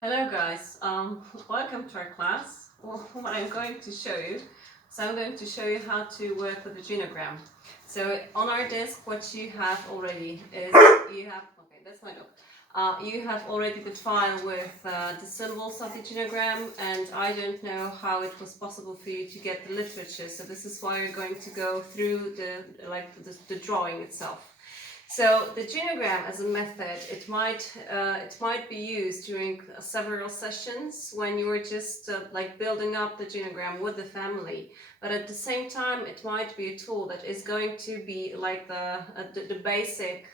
Hello guys, welcome to our class. What I'm going to show you, I'm going to show you how to work with the genogram. So on our disk, what you have already is, okay, that's my dog. You have already the file with the symbols of the genogram, and I don't know how it was possible for you to get the literature, so this is why you're going to go through the drawing itself. So the genogram as a method, it might be used during several sessions when you are just building up the genogram with the family. But at the same time, it might be a tool that is going to be like the basic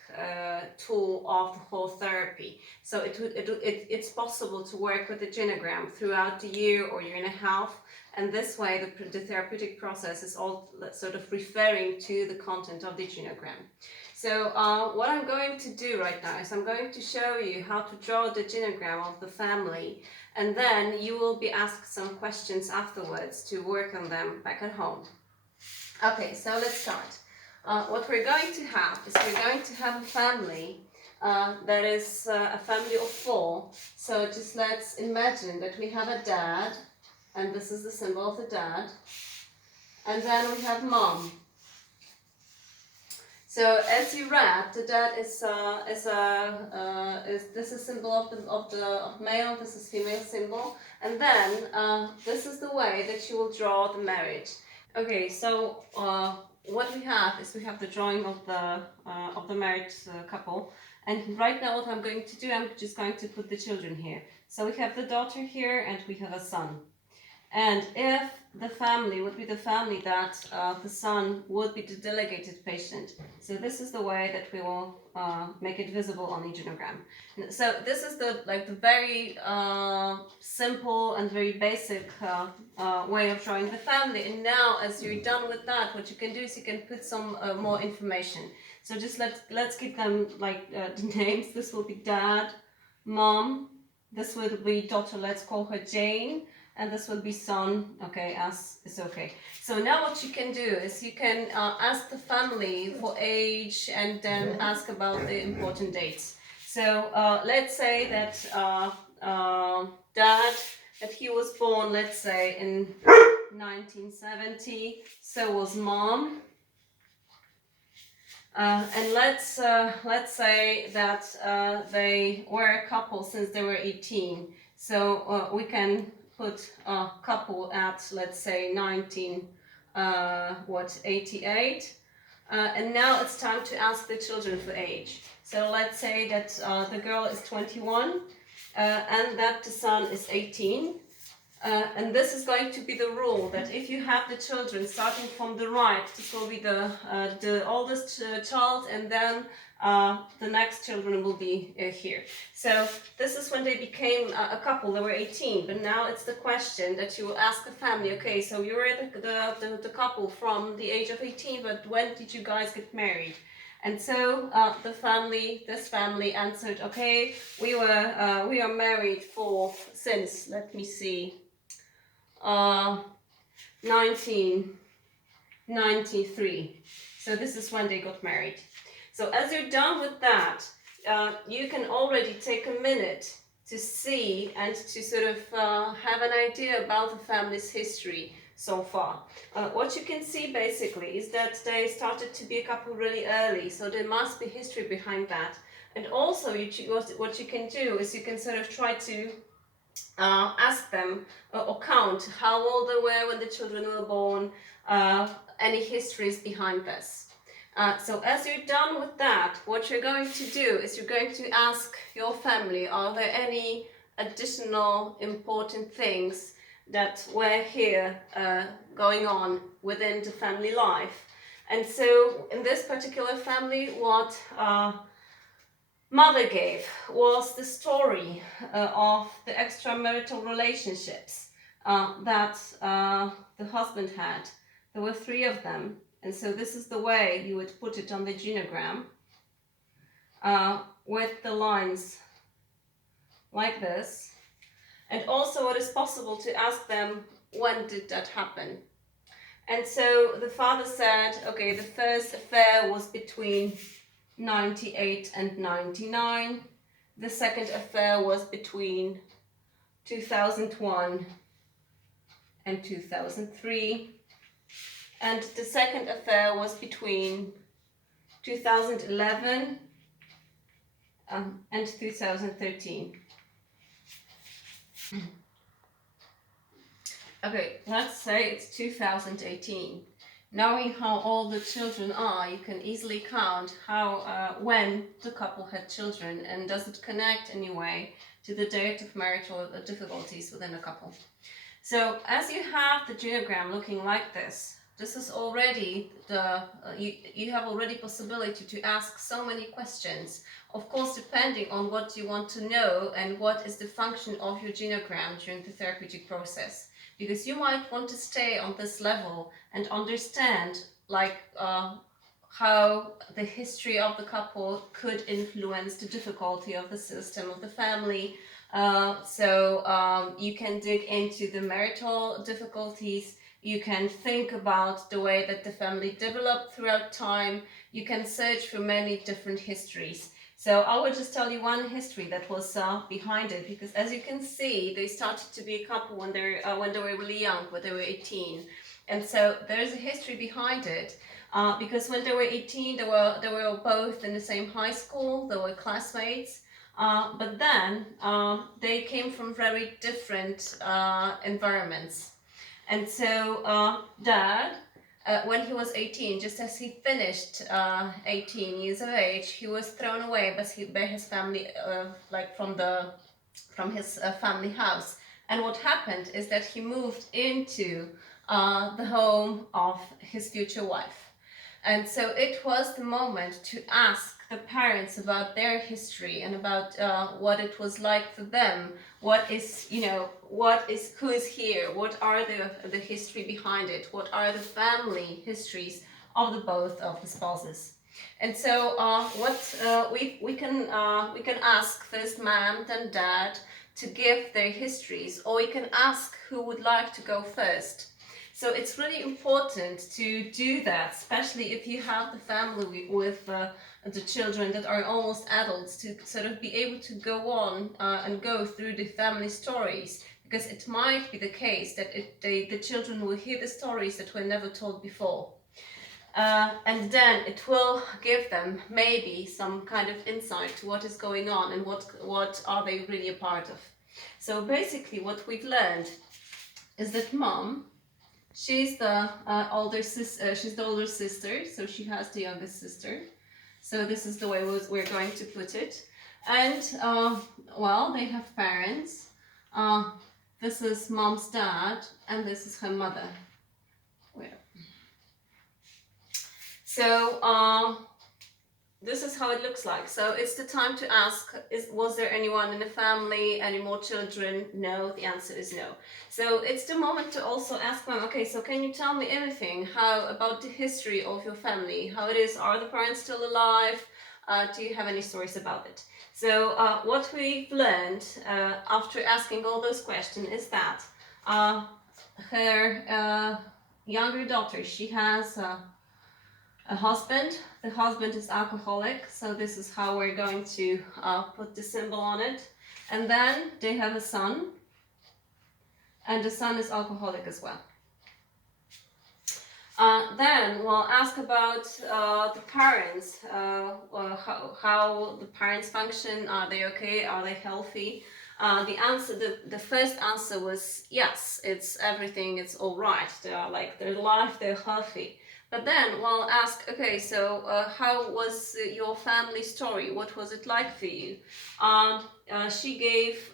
tool of the whole therapy. So it's possible to work with the genogram throughout the year or year and a half. And this way, the therapeutic process is all sort of referring to the content of the genogram. So what I'm going to do right now is I'm going to show you how to draw the genogram of the family, and then you will be asked some questions afterwards to work on them back at home. Okay, so let's start. What we're going to have is we're going to have a family that is a family of four. So just let's imagine that we have a dad, and this is the symbol of the dad, and then we have mom. So as you read, the dad is this is symbol of male. This is female symbol, and then this is the way that you will draw the marriage. Okay, so what we have is we have the drawing of the married couple, and right now what I'm going to do, I'm just going to put the children here. So we have the daughter here, and we have a son. And if the family would be the family that the son would be the delegated patient. So this is the way that we will make it visible on the genogram. So this is the very simple and very basic way of drawing the family. And now, as you're done with that, what you can do is you can put some more information. So just let's give them the names. This will be dad, mom. This will be daughter. Let's call her Jane. And this will be son, okay, as is okay. So now what you can do is you can ask the family for age and then ask about the important dates. So let's say that dad, that he was born, let's say in 1970, so was mom. And let's say that they were a couple since they were 18. So we can put a couple at, let's say, 1988. And now it's time to ask the children for age. So let's say that the girl is 21 and that the son is 18. And this is going to be the rule, that if you have the children starting from the right, this will be the oldest child, and then the next children will be here. So this is when they became a couple. They were 18, but now it's the question that you will ask the family. Okay, so you were the couple from the age of 18, but when did you guys get married? And so this family answered, okay, we are married since, let me see, 1993. So this is when they got married. So as you're done with that, you can already take a minute to see and to sort of have an idea about the family's history so far. What you can see basically is that they started to be a couple really early, so there must be history behind that. And also what you can do is you can sort of try to ask them or count how old they were when the children were born, any histories behind this. So as you're done with that, what you're going to do is you're going to ask your family, are there any additional important things that were here going on within the family life? And so in this particular family, what mother gave was the story of the extramarital relationships that the husband had. There were 3 of them, and so this is the way you would put it on the genogram with the lines like this. And also it is possible to ask them, when did that happen? And so the father said, okay, the first affair was between 98 and 99. The second affair was between 2001 and 2003. And the second affair was between 2011 and 2013. Okay, let's say it's 2018. Knowing how old the children are, you can easily count how when the couple had children, and does it connect anyway to the date of marital difficulties within a couple. So as you have the genogram looking like this is already you have already possibility to ask so many questions. Of course, depending on what you want to know and what is the function of your genogram during the therapeutic process. Because you might want to stay on this level and understand like how the history of the couple could influence the difficulty of the system of the family. So you can dig into the marital difficulties. You can think about the way that the family developed throughout time. You can search for many different histories. So I will just tell you one history that was behind it, because as you can see, they started to be a couple when they were really young, when they were 18, and so there's a history behind it. Because when they were 18, they were both in the same high school. They were classmates, but then they came from very different environments, and so Dad. When he was 18, just as he finished 18 years of age, he was thrown away by his family, like from his family house. And what happened is that he moved into the home of his future wife. And so it was the moment to ask the parents about their history and about what it was like for them. Who is here? What are the history behind it? What are the family histories of both of the spouses? And so we can ask first mom then dad to give their histories, or we can ask who would like to go first. So it's really important to do that, especially if you have the family with the children that are almost adults, to sort of be able to go on and go through the family stories, because it might be the case that the children will hear the stories that were never told before. And then it will give them maybe some kind of insight to what is going on and what are they really a part of. So basically what we've learned is that mom, she's the older sister, so she has the youngest sister. So this is the way we're going to put it. And well, they have parents. This is mom's dad, and this is her mother. So this is how it looks like. So it's the time to ask, was there anyone in the family, any more children? No, the answer is no. So it's the moment to also ask them, okay, so can you tell me anything about the history of your family? How it is, are the parents still alive? Do you have any stories about it? So what we've learned after asking all those questions is that her younger daughter, she has a husband. The husband is alcoholic, so this is how we're going to put the symbol on it. And then they have a son, and the son is alcoholic as well. Then we'll ask about the parents, how the parents function. Are they okay? Are they healthy? The first answer was yes, it's everything, it's all right. They're alive, they're healthy. But then we'll ask, okay, so how was your family story? What was it like for you? She gave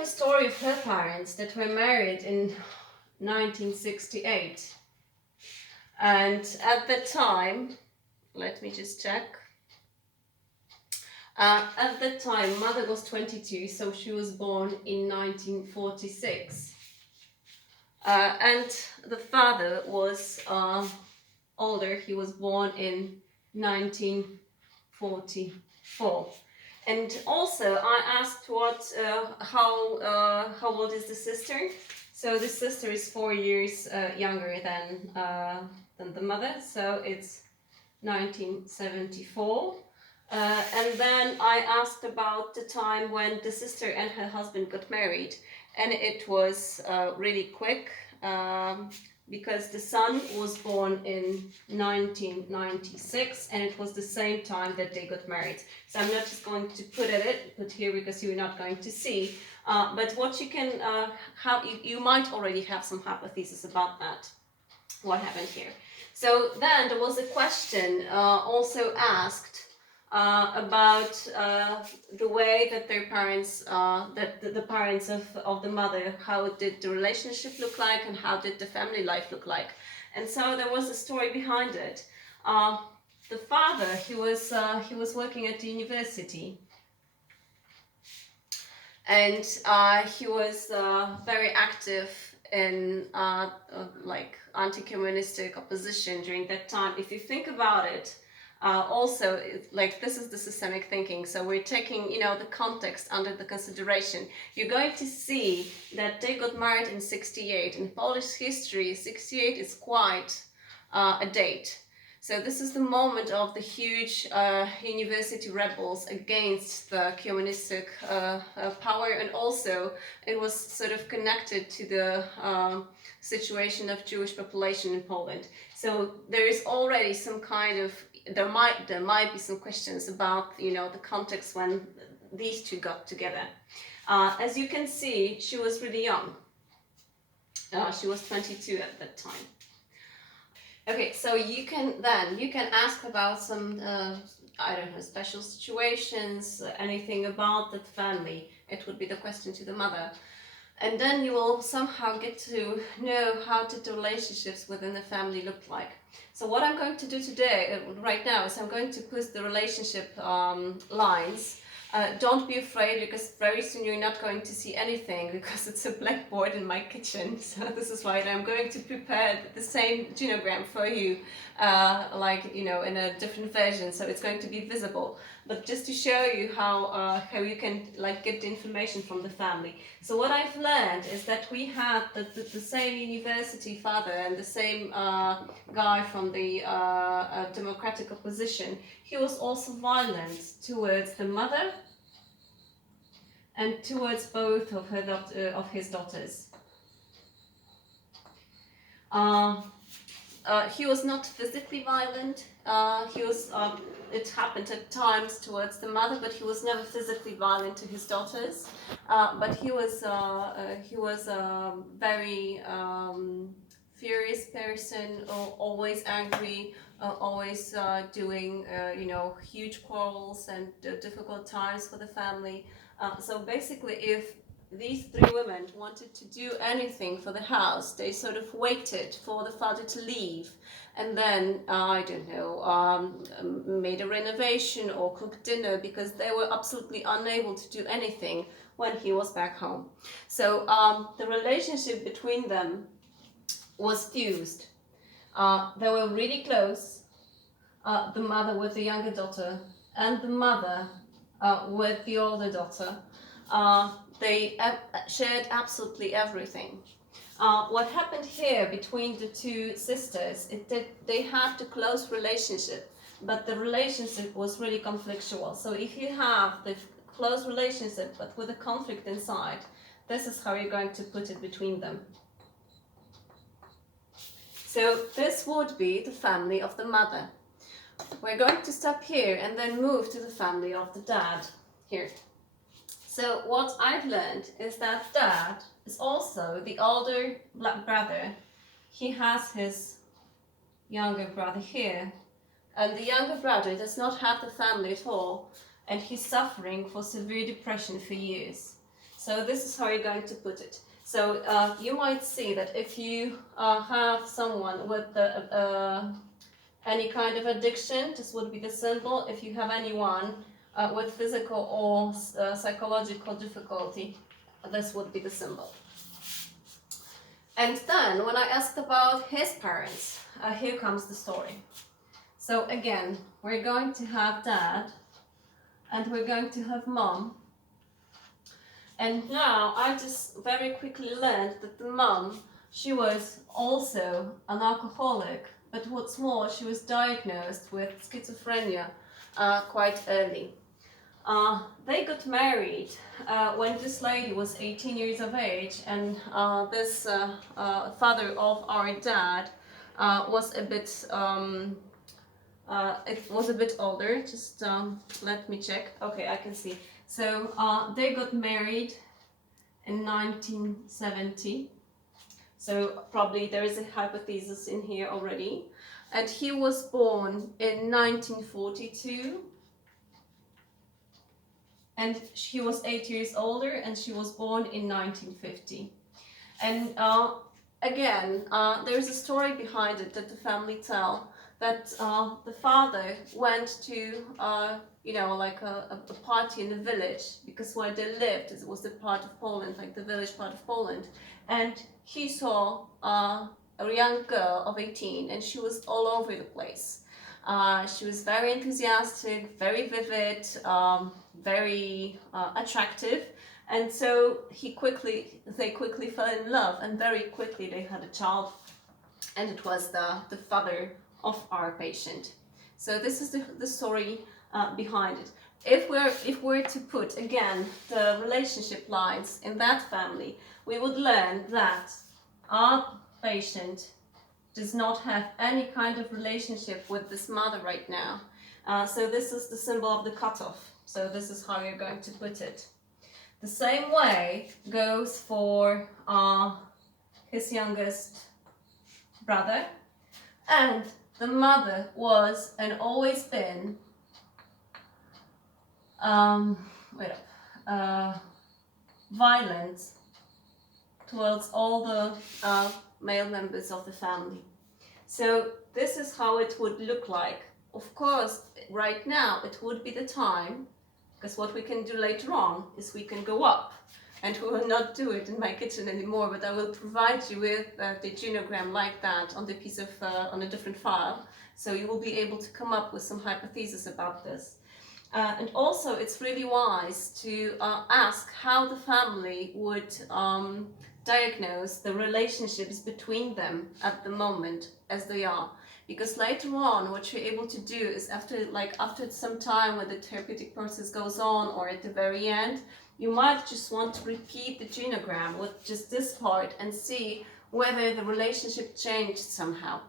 a story of her parents that were married in 1968. And at the time, let me just check. At that time, mother was 22, so she was born in 1946. And the father was older. He was born in 1944. And also, I asked how old is the sister? So the sister is 4 years younger than the mother. So it's 1974. And then I asked about the time when the sister and her husband got married, and it was really quick, because the son was born in 1996, and it was the same time that they got married. So I'm not just going to put here because you're not going to see, but what you can have, you might already have some hypothesis about that, what happened here. So then there was a question also asked about the way that their parents, that the parents of the mother, how did the relationship look like and how did the family life look like. And so there was a story behind it. The father, he was working at the university, and he was very active in like anti-communistic opposition during that time. If you think about it, also, like, this is the systemic thinking, so we're taking, you know, the context under the consideration. You're going to see that they got married in 68. In Polish history, 68 is quite a date. So this is the moment of the huge university rebels against the communistic power, and also it was sort of connected to the situation of Jewish population in Poland. So there is already some kind of, there might be some questions about, you know, the context when these two got together. As you can see, she was really young. She was 22 at that time. Okay, so you can ask about some I don't know, special situations, anything about that family. It would be the question to the mother. And then you will somehow get to know how did the relationships within the family look like. So what I'm going to do today, right now, is I'm going to put the relationship lines. Don't be afraid, because very soon you're not going to see anything, because it's a blackboard in my kitchen. So this is why I'm going to prepare the same genogram for you, like, you know, in a different version, so it's going to be visible. But just to show you how you can, like, get the information from the family. So what I've learned is that we had the same university father and the same guy from the democratic opposition. He was also violent towards the mother and towards both of his daughters. He was not physically violent. It happened at times towards the mother, but he was never physically violent to his daughters. But he was a very furious person, always angry, always doing you know, huge quarrels and difficult times for the family. So basically, if these three women wanted to do anything for the house, they sort of waited for the father to leave, and then I don't know, made a renovation or cooked dinner, because they were absolutely unable to do anything when he was back home. So the relationship between them was fused. They were really close, the mother with the younger daughter and the mother with the older daughter. They shared absolutely everything. What happened here between the two sisters is that they had a close relationship, but the relationship was really conflictual. So if you have the close relationship but with a conflict inside, this is how you're going to put it between them. So this would be the family of the mother. We're going to stop here and then move to the family of the dad here. So what I've learned is that dad is also the older brother. He has his younger brother here, and the younger brother does not have the family at all, and he's suffering for severe depression for years. So this is how you're going to put it. So you might see that if you have someone with any kind of addiction, this would be the symbol. If you have anyone with physical or psychological difficulty, this would be the symbol. And then when I asked about his parents, here comes the story. So again, we're going to have dad and we're going to have mom. And now I just very quickly learned that the mom, she was also an alcoholic, but what's more, she was diagnosed with schizophrenia quite early. They got married when this lady was 18 years of age, and this father of our dad was a bit it was a bit older. Just let me check. Okay, I can see. So they got married in 1970. So probably there is a hypothesis in here already. And he was born in 1942. And he was 8 years older, and she was born in 1950. And again, there's a story behind it that the family tell, that the father went to, like a party in the village, because where they lived, it was the part of Poland, like the village part of Poland, and he saw a young girl of 18, and she was all over the place. She was very enthusiastic, very vivid, very attractive, and so they quickly fell in love, and very quickly they had a child, and it was the father of our patient. So this is the story behind it. If we're to put again the relationship lines in that family, we would learn that our patient does not have any kind of relationship with this mother right now. So this is the symbol of the cutoff. So this is how you're going to put it. The same way goes for his youngest brother, and the mother was and always been violent towards all the male members of the family. So this is how it would look like. Of course, right now it would be the time, because what we can do later on is we can go up, and we will not do it in my kitchen anymore, but I will provide you with the genogram like that on the piece of on a different file, so you will be able to come up with some hypotheses about this. And also, it's really wise to ask how the family would diagnose the relationships between them at the moment as they are. Because later on, what you're able to do is after some time when the therapeutic process goes on, or at the very end, you might just want to repeat the genogram with just this part and see whether the relationship changed somehow.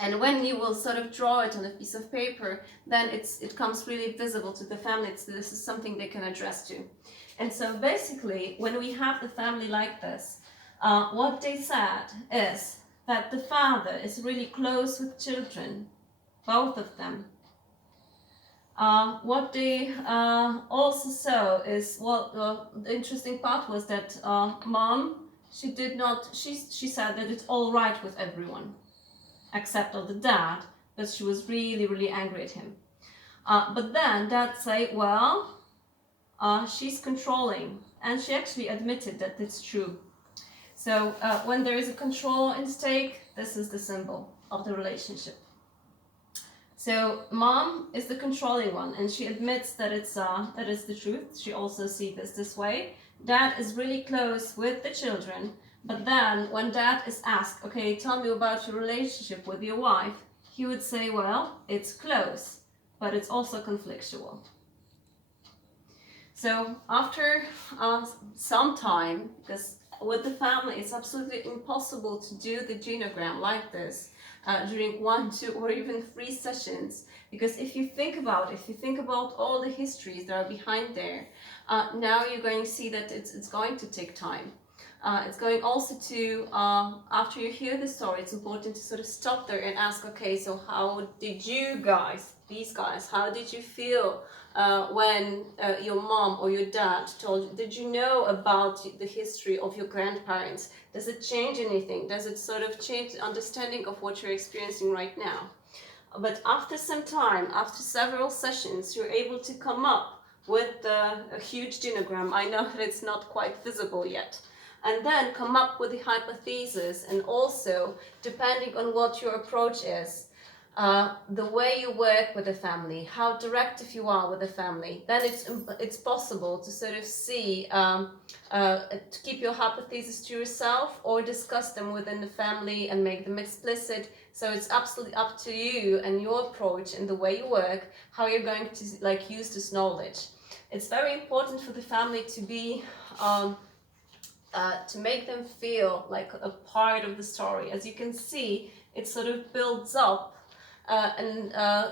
And when you will sort of draw it on a piece of paper, then it comes really visible to the family. This is something they can address to. And so basically, when we have the family like this, what they said is that the father is really close with children, both of them. What they also saw is, the interesting part was that mom, she said that it's all right with everyone, except of the dad, but she was really, really angry at him. But then dad say, well, she's controlling, and she actually admitted that it's true. So when there is a control in stake, this is the symbol of the relationship. So mom is the controlling one, and she admits that that is the truth. She also sees this way. Dad is really close with the children, but then when dad is asked, okay, tell me about your relationship with your wife, he would say, well, it's close, but it's also conflictual. So after some time, because with the family it's absolutely impossible to do the genogram like this during 1, 2, or even 3 sessions, because if you think about all the histories that are behind there, now you're going to see that it's going to take time. It's going also to, after you hear the story, it's important to sort of stop there and ask, okay, so how did you guys, how did you feel when your mom or your dad told you? Did you know about the history of your grandparents? Does it change anything? Does it sort of change the understanding of what you're experiencing right now? But after some time, after several sessions, you're able to come up with a huge genogram. I know that it's not quite visible yet. And then come up with the hypothesis, and also, depending on what your approach is, the way you work with the family, how directive you are with the family, then it's possible to sort of see, to keep your hypotheses to yourself or discuss them within the family and make them explicit. So it's absolutely up to you and your approach and the way you work, how you're going to like use this knowledge. It's very important for the family to be to make them feel like a part of the story. As you can see, it sort of builds up.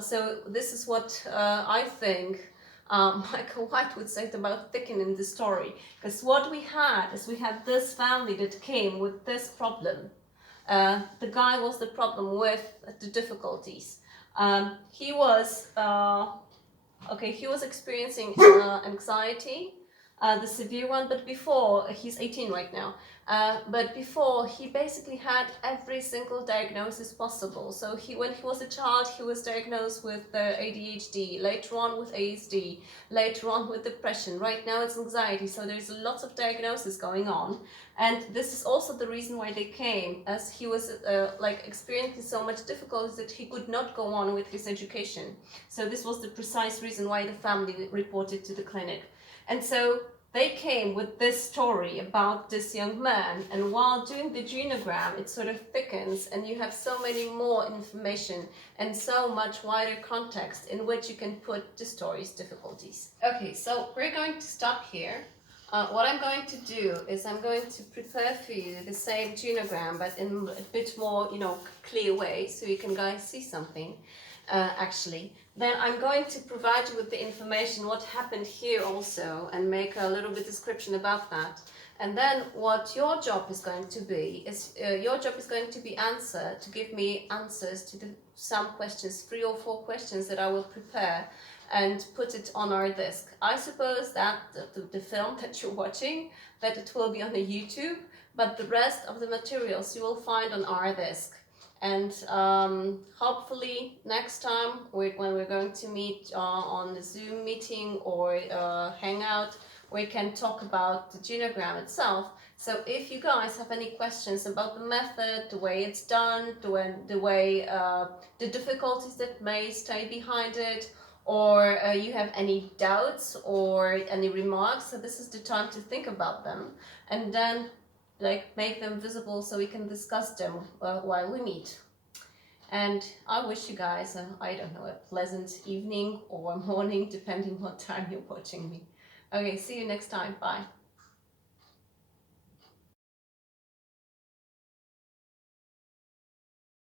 So this is what I think Michael White would say about thickening the story. Because what we had is we had this family that came with this problem. The guy was the problem with the difficulties. He was experiencing anxiety, the severe one, but before, he's 18 right now, but before he basically had every single diagnosis possible. So when he was a child, he was diagnosed with ADHD, later on with ASD, later on with depression. Right now it's anxiety, so there's lots of diagnosis going on. And this is also the reason why they came, as he was experiencing so much difficulty that he could not go on with his education. So this was the precise reason why the family reported to the clinic. And so they came with this story about this young man, and while doing the genogram, it sort of thickens and you have so many more information and so much wider context in which you can put the story's difficulties. Okay, so we're going to stop here. What I'm going to do is I'm going to prepare for you the same genogram, but in a bit more, clear way, so you can guys see something. Actually, then I'm going to provide you with the information what happened here also and make a little bit description about that. And then what your job is going to be is to give me answers to some questions, 3 or 4 questions that I will prepare and put it on our disk. I suppose that the film that you're watching, that it will be on the YouTube, but the rest of the materials you will find on our disk. And hopefully next time when we're going to meet on the Zoom meeting or Hangout, we can talk about the genogram itself. So if you guys have any questions about the method, the way it's done, the way the difficulties that may stay behind it, or you have any doubts or any remarks, so this is the time to think about them and then make them visible so we can discuss them while we meet. And I wish you guys a pleasant evening or morning, depending what time you're watching me. Okay, see you next time. Bye.